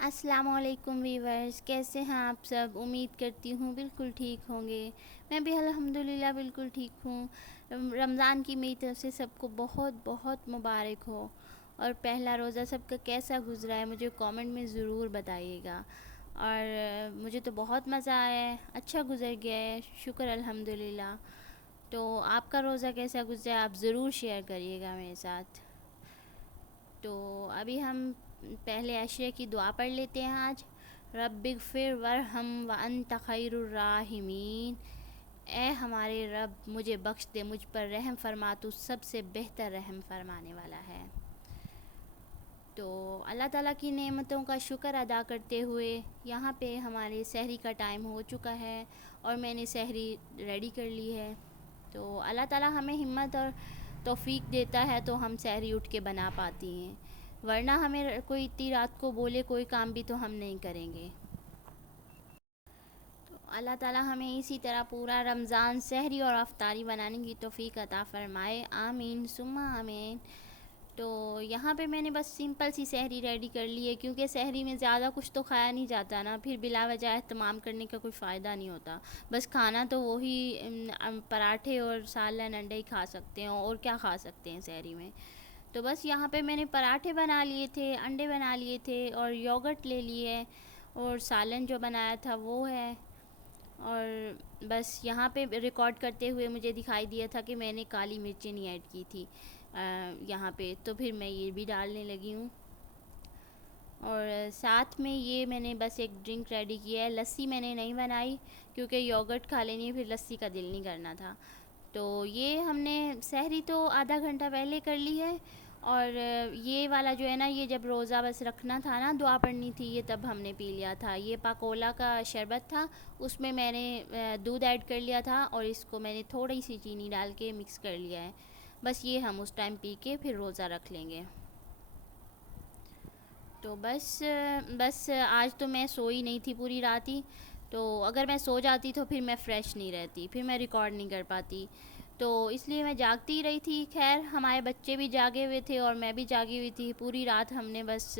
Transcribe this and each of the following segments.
अस्सलामुअलैकुम वीवर्स, कैसे हैं आप सब। उम्मीद करती हूँ बिल्कुल ठीक होंगे। मैं भी अल्हम्दुलिल्लाह बिल्कुल ठीक हूँ। रमज़ान की मेरी तरफ़ से सबको बहुत बहुत मुबारक हो। और पहला रोज़ा सबका कैसा गुज़रा है मुझे कमेंट में ज़रूर बताइएगा। और मुझे तो बहुत मज़ा आया है, अच्छा गुज़र गया है, शुक्र अल्हम्दुलिल्लाह। तो आपका रोज़ा कैसा गुज़रा है आप ज़रूर शेयर करिएगा मेरे साथ। तो अभी हम पहले अशरे की दुआ पढ़ लेते हैं आज। रब्बिग़फ़िर वरहम व अंत खैरुर राहिमीन। ए हमारे रब मुझे बख्श दे, मुझ पर रहम फरमा, तू सबसे बेहतर रहम फरमाने वाला है। तो अल्लाह ताला की नेमतों का शुक्र अदा करते हुए यहाँ पे हमारे सहरी का टाइम हो चुका है और मैंने सहरी रेडी कर ली है। तो अल्लाह ताला हमें हिम्मत और तौफ़ीक देता है तो हम सहरी उठ के बना पाती हैं, वरना हमें कोई इतनी रात को बोले कोई काम भी तो हम नहीं करेंगे। तो अल्लाह ताला हमें इसी तरह पूरा रमज़ान सहरी और अफ्तारी बनाने की तौफ़ीक अता फ़रमाए, आमीन सुम्मा आमीन। तो यहाँ पे मैंने बस सिंपल सी सहरी रेडी कर ली है, क्योंकि सहरी में ज़्यादा कुछ तो खाया नहीं जाता ना, फिर बिला वजह एहतमाम करने का कोई फ़ायदा नहीं होता। बस खाना तो वही पराठे और सालन अंडे ही खा सकते हैं, और क्या खा सकते हैं सहरी में। तो बस यहाँ पे मैंने पराठे बना लिए थे, अंडे बना लिए थे और योगर्ट ले लिए, और सालन जो बनाया था वो है। और बस यहाँ पे रिकॉर्ड करते हुए मुझे दिखाई दिया था कि मैंने काली मिर्चें नहीं ऐड की थी यहाँ पे, तो फिर मैं ये भी डालने लगी हूँ। और साथ में ये मैंने बस एक ड्रिंक रेडी किया है। लस्सी मैंने नहीं बनाई क्योंकि योगर्ट खा लेनी है, फिर लस्सी का दिल नहीं करना था। तो ये हमने सहरी तो आधा घंटा पहले कर ली है। और ये वाला जो है ना, ये जब रोज़ा बस रखना था ना, दुआ पढ़नी थी, ये तब हमने पी लिया था। ये पाकोला का शरबत था, उसमें मैंने दूध ऐड कर लिया था और इसको मैंने थोड़ी सी चीनी डाल के मिक्स कर लिया है। बस ये हम उस टाइम पी के फिर रोज़ा रख लेंगे। तो बस आज तो मैं सोई नहीं थी पूरी रात ही। तो अगर मैं सो जाती तो फिर मैं फ़्रेश नहीं रहती, फिर मैं रिकॉर्ड नहीं कर पाती। तो इसलिए मैं जागती ही रही थी। खैर हमारे बच्चे भी जागे हुए थे और मैं भी जागी हुई थी। पूरी रात हमने बस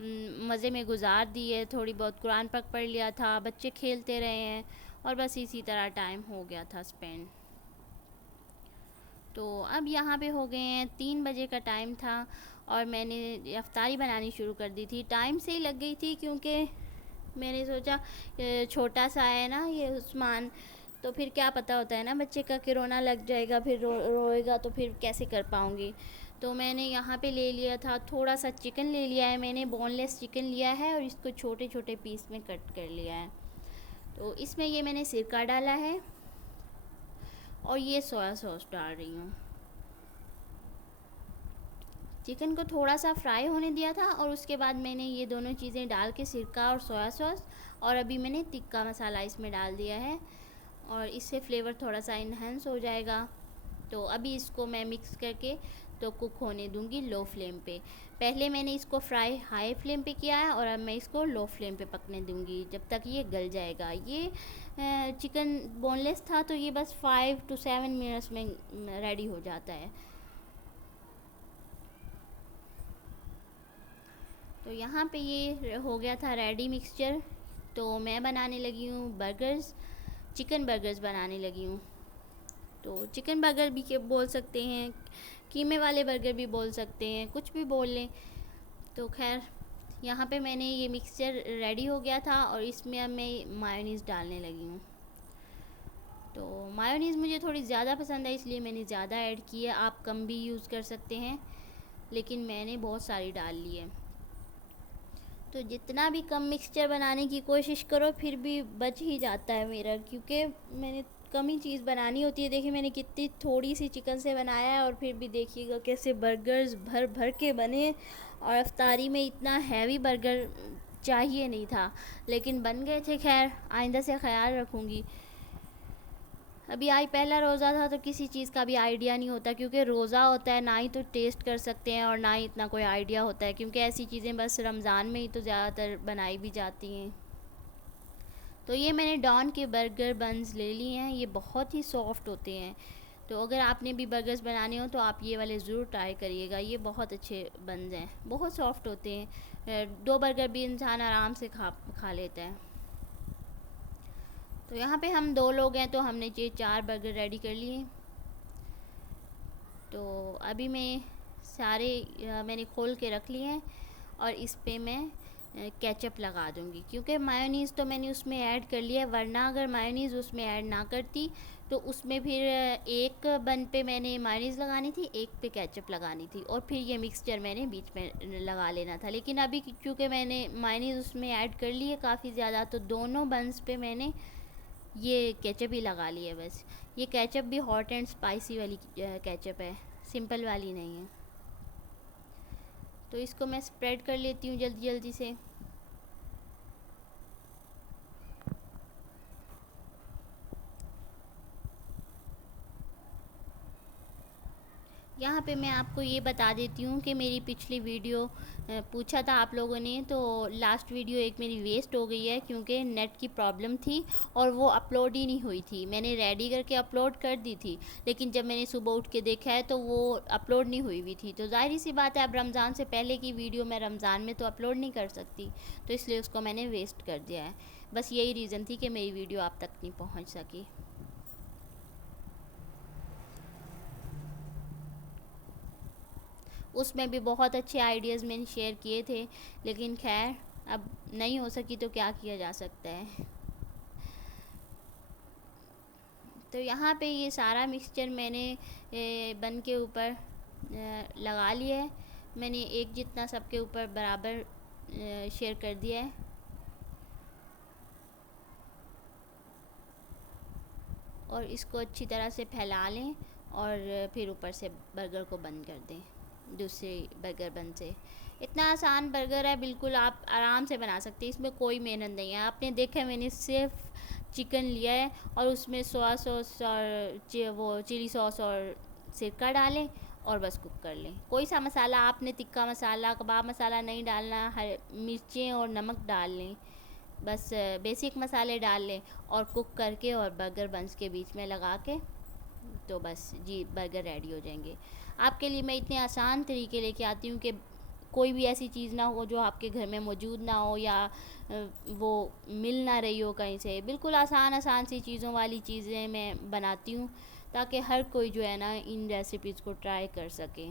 मज़े में गुजार दी है। थोड़ी बहुत कुरान पाक पढ़ लिया था, बच्चे खेलते रहे हैं और बस इसी तरह टाइम हो गया था स्पेंड। तो अब यहाँ पे हो गए हैं 3 बजे का टाइम था और मैंने अफ्तारी बनानी शुरू कर दी थी। टाइम से ही लग गई थी क्योंकि मैंने सोचा छोटा सा है ना ये उस्मान, तो फिर क्या पता होता है ना बच्चे का कि रोना लग जाएगा, फिर रोएगा तो फिर कैसे कर पाऊँगी। तो मैंने यहाँ पे ले लिया था, थोड़ा सा चिकन ले लिया है मैंने, बोनलेस चिकन लिया है और इसको छोटे छोटे पीस में कट कर लिया है। तो इसमें ये मैंने सिरका डाला है और ये सोया सॉस डाल रही हूँ। चिकन को थोड़ा सा फ्राई होने दिया था और उसके बाद मैंने ये दोनों चीज़ें डाल के, सिरका और सोया सॉस, और अभी मैंने टिक्का मसाला इसमें डाल दिया है और इससे फ्लेवर थोड़ा सा इन्हेंस हो जाएगा। तो अभी इसको मैं मिक्स करके तो कुक होने दूंगी लो फ्लेम पे। पहले मैंने इसको फ्राई हाई फ्लेम पे किया है और अब मैं इसको लो फ्लेम पे पकने दूंगी जब तक ये गल जाएगा। ये चिकन बोनलेस था तो ये बस 5 to 7 मिनट्स में रेडी हो जाता है। तो यहाँ पे ये हो गया था रेडी मिक्सचर। तो मैं बनाने लगी हूँ बर्गर्स, चिकन बर्गर्स बनाने लगी हूँ। तो चिकन बर्गर भी के बोल सकते हैं, कीमे वाले बर्गर भी बोल सकते हैं, कुछ भी बोल लें। तो खैर यहाँ पे मैंने ये मिक्सचर रेडी हो गया था और इसमें अब मैं मायोनीज़ डालने लगी हूँ। तो मायोनीज़ मुझे थोड़ी ज़्यादा पसंद है इसलिए मैंने ज़्यादा ऐड की है, आप कम भी यूज़ कर सकते हैं, लेकिन मैंने बहुत सारी डाल ली है। तो जितना भी कम मिक्सचर बनाने की कोशिश करो फिर भी बच ही जाता है मेरा, क्योंकि मैंने कम ही चीज़ बनानी होती है। देखिए मैंने कितनी थोड़ी सी चिकन से बनाया है और फिर भी देखिएगा कैसे बर्गर्स भर भर के बने। और अफ्तारी में इतना हैवी बर्गर चाहिए नहीं था लेकिन बन गए थे। खैर आइंदा से ख़्याल रखूँगी। अभी आज पहला रोज़ा था तो किसी चीज़ का भी आइडिया नहीं होता, क्योंकि रोज़ा होता है ना ही तो टेस्ट कर सकते हैं और ना ही इतना कोई आइडिया होता है, क्योंकि ऐसी चीज़ें बस रमज़ान में ही तो ज़्यादातर बनाई भी जाती हैं। तो ये मैंने डॉन के बर्गर बन्स ले लिए हैं, ये बहुत ही सॉफ्ट होते हैं। तो अगर आपने भी बर्गर्स बनाने हो तो आप ये वाले ज़रूर ट्राई करिएगा, ये बहुत अच्छे बन हैं, बहुत सॉफ्ट होते हैं। 2 बर्गर भी इंसान आराम से खा लेता है। तो यहाँ पे हम 2 लोग हैं तो हमने ये 4 बर्गर रेडी कर लिए। तो अभी मैं सारे मैंने खोल के रख लिए हैं और इस पे मैं केचप लगा दूँगी, क्योंकि मायोनीज़ तो मैंने उसमें ऐड कर लिया है, वरना अगर मायोनीज़ उसमें ऐड ना करती तो उसमें फिर एक बन पे मैंने मायोनीज़ लगानी थी, एक पे केचप लगानी थी और फिर ये मिक्सचर मैंने बीच में लगा लेना था। लेकिन अभी क्योंकि मैंने मायोनीज़ उसमें ऐड कर ली है काफ़ी ज़्यादा, तो दोनों बन्स पे मैंने ये केचप ही लगा ली है बस। ये केचप भी हॉट एंड स्पाइसी वाली केचप है, सिंपल वाली नहीं है। तो इसको मैं स्प्रेड कर लेती हूँ जल्दी जल्दी से। यहाँ पे मैं आपको ये बता देती हूँ कि मेरी पिछली वीडियो पूछा था आप लोगों ने, तो लास्ट वीडियो एक मेरी वेस्ट हो गई है क्योंकि नेट की प्रॉब्लम थी और वो अपलोड ही नहीं हुई थी। मैंने रेडी करके अपलोड कर दी थी, लेकिन जब मैंने सुबह उठ के देखा है तो वो अपलोड नहीं हुई हुई थी। तो ज़ाहिर सी बात है, अब रमज़ान से पहले की वीडियो मैं रमज़ान में तो अपलोड नहीं कर सकती, तो इसलिए उसको मैंने वेस्ट कर दिया है। बस यही रीज़न थी कि मेरी वीडियो आप तक नहीं पहुँच सकी। उसमें भी बहुत अच्छे आइडियाज़ मैंने शेयर किए थे, लेकिन खैर अब नहीं हो सकी तो क्या किया जा सकता है। तो यहाँ पे ये सारा मिक्सचर मैंने बन के ऊपर लगा लिया है। मैंने एक जितना सबके ऊपर बराबर शेयर कर दिया है और इसको अच्छी तरह से फैला लें और फिर ऊपर से बर्गर को बंद कर दें दूसरे बर्गर बन से। इतना आसान बर्गर है, बिल्कुल आप आराम से बना सकते हैं, इसमें कोई मेहनत नहीं है। आपने देखा है, मैंने सिर्फ चिकन लिया है और उसमें सोया सॉस और वो चिली सॉस और सिरका डालें और बस कुक कर लें। कोई सा मसाला आपने तिक्का मसाला कबाब मसाला नहीं डालना, हर मिर्चें और नमक डाल लें, बस बेसिक मसाले डाल लें और कुक करके और बर्गर बंस के बीच में लगा के तो बस जी बर्गर रेडी हो जाएंगे। आपके लिए मैं इतने आसान तरीके लेके आती हूँ कि कोई भी ऐसी चीज़ ना हो जो आपके घर में मौजूद ना हो या वो मिल ना रही हो कहीं से। बिल्कुल आसान आसान सी चीज़ों वाली चीज़ें मैं बनाती हूँ ताकि हर कोई जो है ना इन रेसिपीज़ को ट्राई कर सके।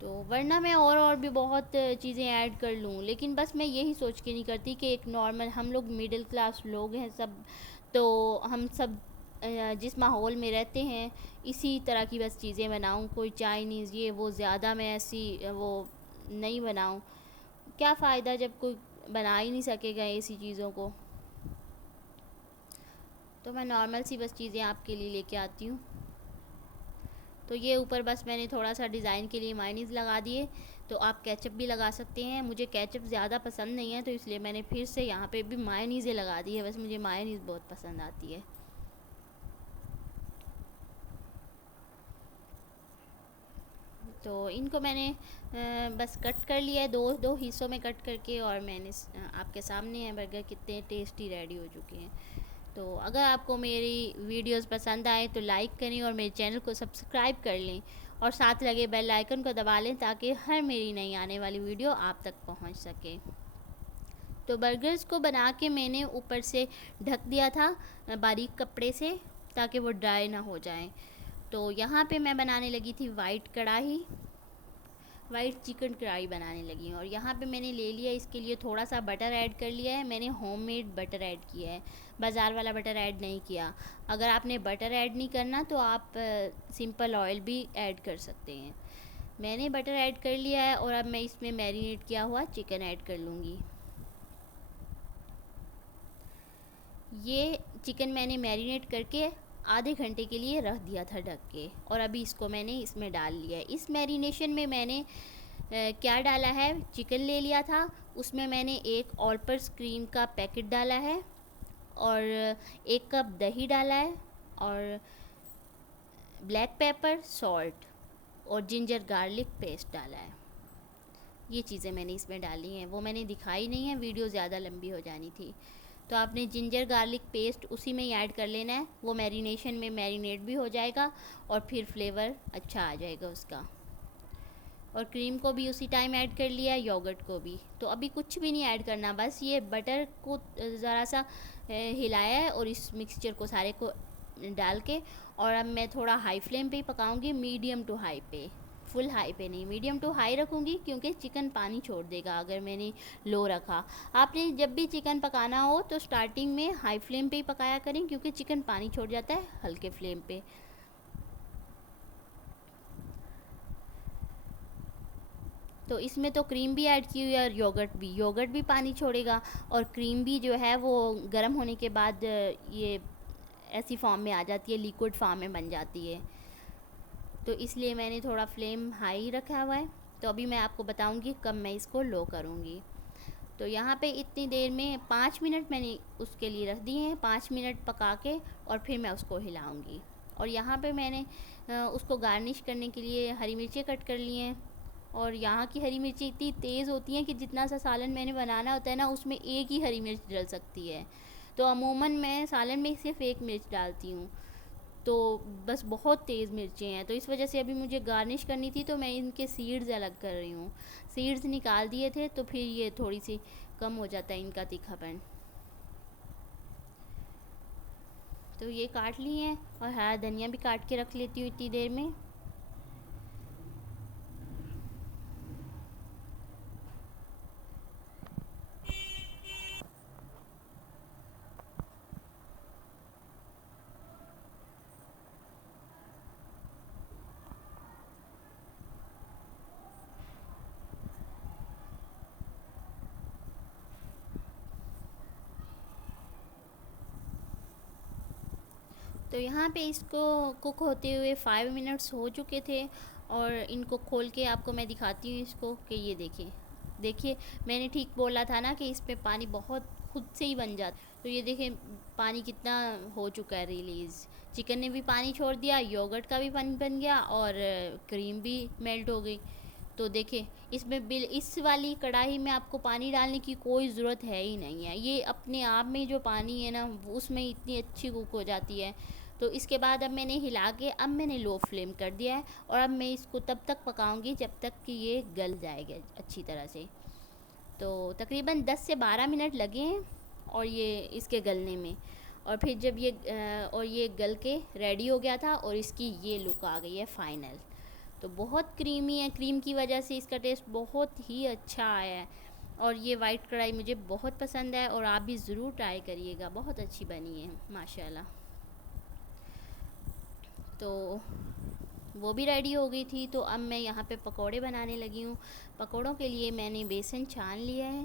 तो वरना मैं और भी बहुत चीज़ें ऐड कर लूँ, लेकिन बस मैं यही सोच के नहीं करती कि एक नॉर्मल हम लोग मिडिल क्लास लोग हैं सब, तो हम सब जिस माहौल में रहते हैं इसी तरह की बस चीज़ें बनाऊँ। कोई चाइनीज़ ये वो ज़्यादा मैं ऐसी वो नहीं बनाऊँ। क्या फ़ायदा जब कोई बना ही नहीं सकेगा ऐसी चीज़ों को। तो मैं नॉर्मल सी बस चीज़ें आपके लिए लेके आती हूँ। तो ये ऊपर बस मैंने थोड़ा सा डिज़ाइन के लिए मायोनीज़ लगा दिए, तो आप केचप भी लगा सकते हैं। मुझे केचप ज़्यादा पसंद नहीं है तो इसलिए मैंने फिर से यहाँ पे भी मायोनीज़ लगा दी है, बस मुझे मायोनीज़ बहुत पसंद आती है। तो इनको मैंने बस कट कर लिया है, दो दो हिस्सों में कट करके, और मैंने आपके सामने है बर्गर कितने टेस्टी रेडी हो चुके हैं। तो अगर आपको मेरी वीडियोस पसंद आए तो लाइक करें और मेरे चैनल को सब्सक्राइब कर लें और साथ लगे बेल आइकन को दबा लें ताकि हर मेरी नई आने वाली वीडियो आप तक पहुंच सके। तो बर्गर्स को बना के मैंने ऊपर से ढक दिया था बारीक कपड़े से ताकि वो ड्राई ना हो जाए। तो यहाँ पे मैं बनाने लगी थी वाइट चिकन कढ़ाई बनाने लगी हूँ, और यहाँ पे मैंने ले लिया इसके लिए थोड़ा सा बटर ऐड कर लिया है। मैंने होममेड बटर ऐड किया है, बाज़ार वाला बटर ऐड नहीं किया। अगर आपने बटर ऐड नहीं करना तो आप सिंपल ऑयल भी ऐड कर सकते हैं। मैंने बटर ऐड कर लिया है और अब मैं इसमें मैरिनेट किया हुआ चिकन ऐड कर लूँगी। ये चिकन मैंने मैरिनेट करके आधे घंटे के लिए रख दिया था ढक के, और अभी इसको मैंने इसमें डाल लिया है। इस मैरिनेशन में मैंने क्या डाला है, चिकन ले लिया था, उसमें मैंने एक ऑल पर्पस क्रीम का पैकेट डाला है और 1 कप दही डाला है और ब्लैक पेपर, सॉल्ट और जिंजर गार्लिक पेस्ट डाला है। ये चीज़ें मैंने इसमें डाली हैं, वो मैंने दिखाई नहीं है, वीडियो ज़्यादा लंबी हो जानी थी। तो आपने जिंजर गार्लिक पेस्ट उसी में ही ऐड कर लेना है, वो मैरिनेशन में मैरिनेट भी हो जाएगा और फिर फ्लेवर अच्छा आ जाएगा उसका। और क्रीम को भी उसी टाइम ऐड कर लिया, योगर्ट को भी। तो अभी कुछ भी नहीं ऐड करना, बस ये बटर को ज़रा सा हिलाया है और इस मिक्सचर को सारे को डाल के, और अब मैं थोड़ा हाई फ्लेम पे ही पकाऊंगी, मीडियम टू हाई पे, फुल हाई पे नहीं, मीडियम टू हाई रखूँगी, क्योंकि चिकन पानी छोड़ देगा अगर मैंने लो रखा। आपने जब भी चिकन पकाना हो तो स्टार्टिंग में हाई फ्लेम पे ही पकाया करें, क्योंकि चिकन पानी छोड़ जाता है हल्के फ्लेम पे। तो इसमें तो क्रीम भी ऐड की हुई है और योगर्ट भी पानी छोड़ेगा, और क्रीम भी जो है वो गर्म होने के बाद ये ऐसी फॉर्म में आ जाती है, लिक्विड फॉर्म में बन जाती है। तो इसलिए मैंने थोड़ा फ्लेम हाई रखा हुआ है। तो अभी मैं आपको बताऊंगी कब मैं इसको लो करूंगी। तो यहाँ पे इतनी देर में 5 मिनट मैंने उसके लिए रख दिए हैं, 5 मिनट पका के और फिर मैं उसको हिलाऊंगी। और यहाँ पे मैंने उसको गार्निश करने के लिए हरी मिर्चें कट कर ली हैं। और यहाँ की हरी मिर्ची इतनी तेज़ होती हैं कि जितना सा सालन मैंने बनाना होता है ना, उसमें एक ही हरी मिर्च डल सकती है। तो अमूमन मैं सालन में सिर्फ एक मिर्च डालती हूँ। तो बस बहुत तेज़ मिर्चें हैं, तो इस वजह से अभी मुझे गार्निश करनी थी, तो मैं इनके सीड्स अलग कर रही हूँ। सीड्स निकाल दिए थे तो फिर ये थोड़ी सी कम हो जाता है इनका तीखापन। तो ये काट लिए हैं, और हरा धनिया भी काट के रख लेती हूँ इतनी देर में। तो यहाँ पे इसको कुक होते हुए 5 मिनट्स हो चुके थे, और इनको खोल के आपको मैं दिखाती हूँ इसको, कि ये देखिए, देखिए मैंने ठीक बोला था ना कि इस पे पानी बहुत खुद से ही बन जाता। तो ये देखिए पानी कितना हो चुका है रिलीज़। चिकन ने भी पानी छोड़ दिया, योगर्ट का भी पानी बन गया, और क्रीम भी मेल्ट हो गई। तो देखिए इसमें इस वाली कढ़ाई में आपको पानी डालने की कोई ज़रूरत है ही नहीं है, ये अपने आप में जो पानी है ना उसमें इतनी अच्छी कुक हो जाती है। तो इसके बाद अब मैंने हिला के, अब मैंने लो फ्लेम कर दिया है, और अब मैं इसको तब तक पकाऊंगी जब तक कि ये गल जाएगा अच्छी तरह से। तो तकरीबन 10 से 12 मिनट लगे हैं और ये इसके गलने में। और फिर जब ये गल के रेडी हो गया था, और इसकी ये लुक आ गई है फाइनल। तो बहुत क्रीमी है, क्रीम की वजह से इसका टेस्ट बहुत ही अच्छा आया है। और ये वाइट कढ़ाई मुझे बहुत पसंद है, और आप भी ज़रूर ट्राई करिएगा, बहुत अच्छी बनी है माशाल्लाह। तो वो भी रेडी हो गई थी। तो अब मैं यहाँ पे पकोड़े बनाने लगी हूँ। पकोड़ों के लिए मैंने बेसन छान लिया है।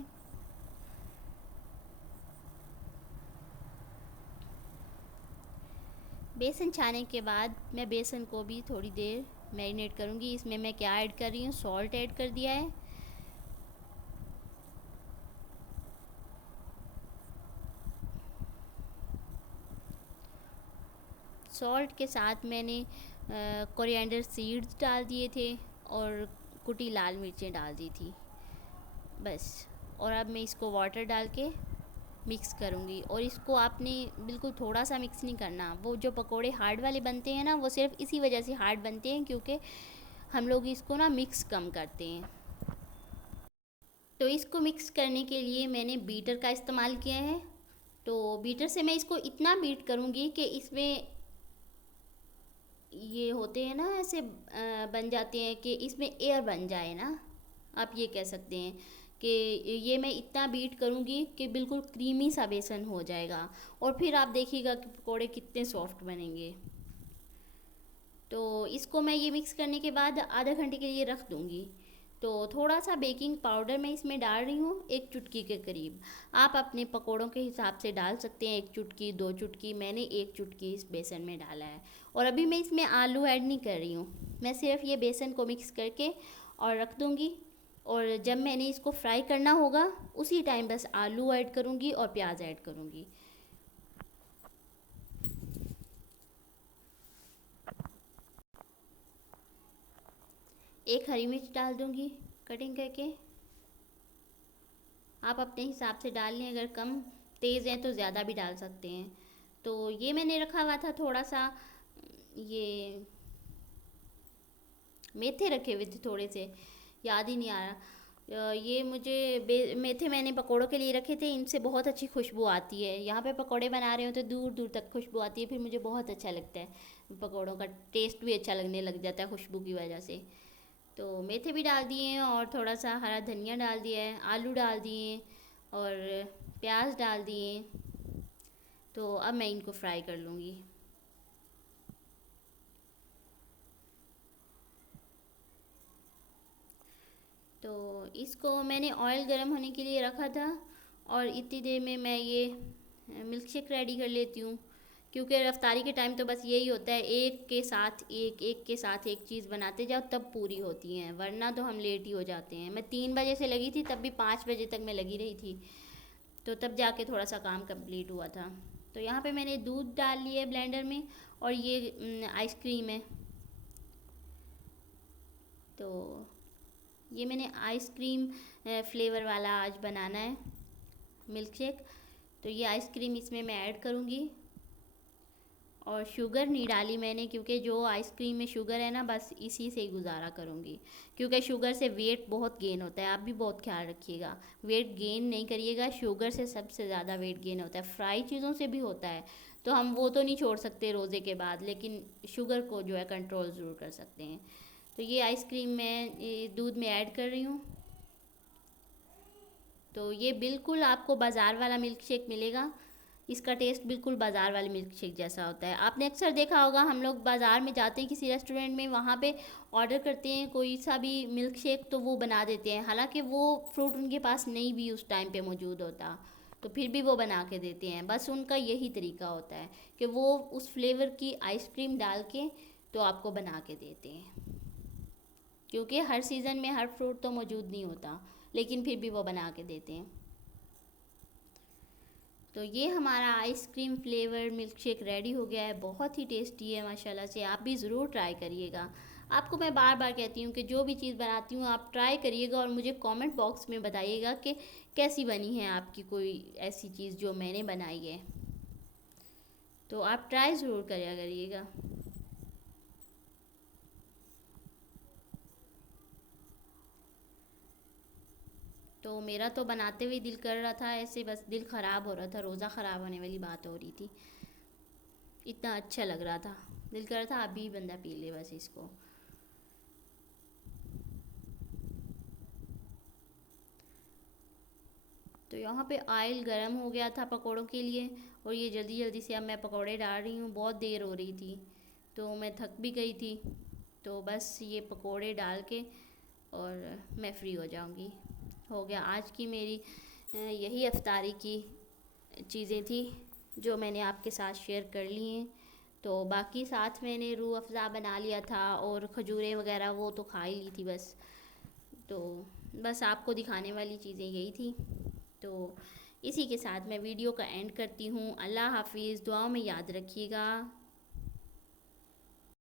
बेसन छाने के बाद मैं बेसन को भी थोड़ी देर मैरिनेट करूँगी। इसमें मैं क्या ऐड कर रही हूँ, सॉल्ट ऐड कर दिया है। सॉल्ट के साथ मैंने कोरिएंडर सीड्स डाल दिए थे, और कुटी लाल मिर्चें डाल दी थी, बस। और अब मैं इसको वाटर डाल के मिक्स करूँगी। और इसको आपने बिल्कुल थोड़ा सा मिक्स नहीं करना। वो जो पकोड़े हार्ड वाले बनते हैं ना, वो सिर्फ इसी वजह से हार्ड बनते हैं, क्योंकि हम लोग इसको ना मिक्स कम करते हैं। तो इसको मिक्स करने के लिए मैंने बीटर का इस्तेमाल किया है। तो बीटर से मैं इसको इतना बीट करूँगी कि इसमें ये होते हैं ना ऐसे बन जाते हैं कि इसमें एयर बन जाए ना, आप ये कह सकते हैं कि ये मैं इतना बीट करूँगी कि बिल्कुल क्रीमी सा बेसन हो जाएगा। और फिर आप देखिएगा कि पकोड़े कितने सॉफ्ट बनेंगे। तो इसको मैं ये मिक्स करने के बाद आधा घंटे के लिए रख दूँगी। तो थोड़ा सा बेकिंग पाउडर मैं इसमें डाल रही हूँ, एक चुटकी के करीब। आप अपने पकोड़ों के हिसाब से डाल सकते हैं, एक चुटकी, 2 चुटकी, मैंने एक चुटकी इस बेसन में डाला है। और अभी मैं इसमें आलू ऐड नहीं कर रही हूँ, मैं सिर्फ ये बेसन को मिक्स करके और रख दूँगी। और जब मैंने इसको फ्राई करना होगा उसी टाइम बस आलू ऐड करूँगी और प्याज ऐड करूँगी। एक हरी मिर्च डाल दूँगी कटिंग करके, आप अपने हिसाब से डाल लें, अगर कम तेज़ हैं तो ज़्यादा भी डाल सकते हैं। तो ये मैंने रखा हुआ था थोड़ा सा, ये मेथे रखे हुए थे थोड़े से, याद ही नहीं आ रहा। ये मुझे मेथे मैंने पकोड़ों के लिए रखे थे, इनसे बहुत अच्छी खुशबू आती है। यहाँ पे पकोड़े बना रहे हो तो दूर दूर तक खुशबू आती है, फिर मुझे बहुत अच्छा लगता है। पकोड़ों का टेस्ट भी अच्छा लगने लग जाता है खुशबू की वजह से। तो मेथे भी डाल दिए हैं और थोड़ा सा हरा धनिया डाल दिया है, आलू डाल दिए और प्याज डाल दिए। तो अब मैं इनको फ्राई कर लूँगी। तो इसको मैंने ऑयल गर्म होने के लिए रखा था और इतनी देर में मैं ये मिल्क शेक रेडी कर लेती हूँ। क्योंकि रफ्तारी के टाइम तो बस यही होता है, एक के साथ एक, एक के साथ एक चीज़ बनाते जाओ तब पूरी होती हैं, वरना तो हम लेट ही हो जाते हैं। मैं 3 बजे से लगी थी, तब भी 5 बजे तक मैं लगी रही थी, तो तब जाके थोड़ा सा काम कंप्लीट हुआ था। तो यहाँ पे मैंने दूध डाल लिया ब्लेंडर में और ये आइसक्रीम है। तो ये मैंने आइसक्रीम फ्लेवर वाला आज बनाना है मिल्क शेक। तो ये आइसक्रीम इसमें मैं ऐड करूँगी और शुगर नहीं डाली मैंने, क्योंकि जो आइसक्रीम में शुगर है ना, बस इसी से ही गुजारा करूँगी। क्योंकि शुगर से वेट बहुत गेन होता है, आप भी बहुत ख्याल रखिएगा, वेट गेन नहीं करिएगा। शुगर से सबसे ज़्यादा वेट गेन होता है, फ्राई चीज़ों से भी होता है, तो हम वो तो नहीं छोड़ सकते रोज़े के बाद, लेकिन शुगर को जो है कंट्रोल ज़रूर कर सकते हैं। तो ये आइसक्रीम मैं दूध में ऐड कर रही हूँ। तो ये बिल्कुल आपको बाज़ार वाला मिल्क शेक मिलेगा, इसका टेस्ट बिल्कुल बाज़ार वाले मिल्क शेक जैसा होता है। आपने अक्सर देखा होगा, हम लोग बाज़ार में जाते हैं किसी रेस्टोरेंट में, वहाँ पे ऑर्डर करते हैं कोई सा भी मिल्क शेक, तो वो बना देते हैं, हालांकि वो फ्रूट उनके पास नहीं भी उस टाइम पे मौजूद होता, तो फिर भी वो बना के देते हैं। बस उनका यही तरीका होता है कि वो उस फ्लेवर की आइसक्रीम डाल के तो आपको बना के देते हैं। क्योंकि हर सीज़न में हर फ्रूट तो मौजूद नहीं होता, लेकिन फिर भी वो बना के देते हैं। तो ये हमारा ice cream flavour milk shake ready हो गया है, बहुत ही टेस्टी है माशाल्लाह से। आप भी ज़रूर ट्राई करिएगा। आपको मैं बार बार कहती हूँ कि जो भी चीज़ बनाती हूँ आप ट्राई करिएगा और मुझे कमेंट बॉक्स में बताइएगा कि कैसी बनी है आपकी कोई ऐसी चीज़ जो मैंने बनाई है। तो आप ट्राई ज़रूर करिएगा। तो मेरा तो बनाते हुए दिल कर रहा था, ऐसे बस दिल ख़राब हो रहा था, रोज़ा ख़राब होने वाली बात हो रही थी, इतना अच्छा लग रहा था, दिल कर रहा था अभी बंदा पी ले बस इसको। तो यहाँ पे ऑयल गरम हो गया था पकोड़ों के लिए, और ये जल्दी जल्दी से अब मैं पकोड़े डाल रही हूँ, बहुत देर हो रही थी तो मैं थक भी गई थी। तो बस ये पकोड़े डाल के और मैं फ़्री हो जाऊँगी। हो गया आज की मेरी यही अफ्तारी की चीज़ें थी जो मैंने आपके साथ शेयर कर ली हैं। तो बाकी साथ मैंने रूह अफ़ज़ा बना लिया था और खजूरें वगैरह वो तो खा ही ली थी बस। तो बस आपको दिखाने वाली चीज़ें यही थी। तो इसी के साथ मैं वीडियो का एंड करती हूँ। अल्लाह हाफिज़, दुआओं में याद रखिएगा।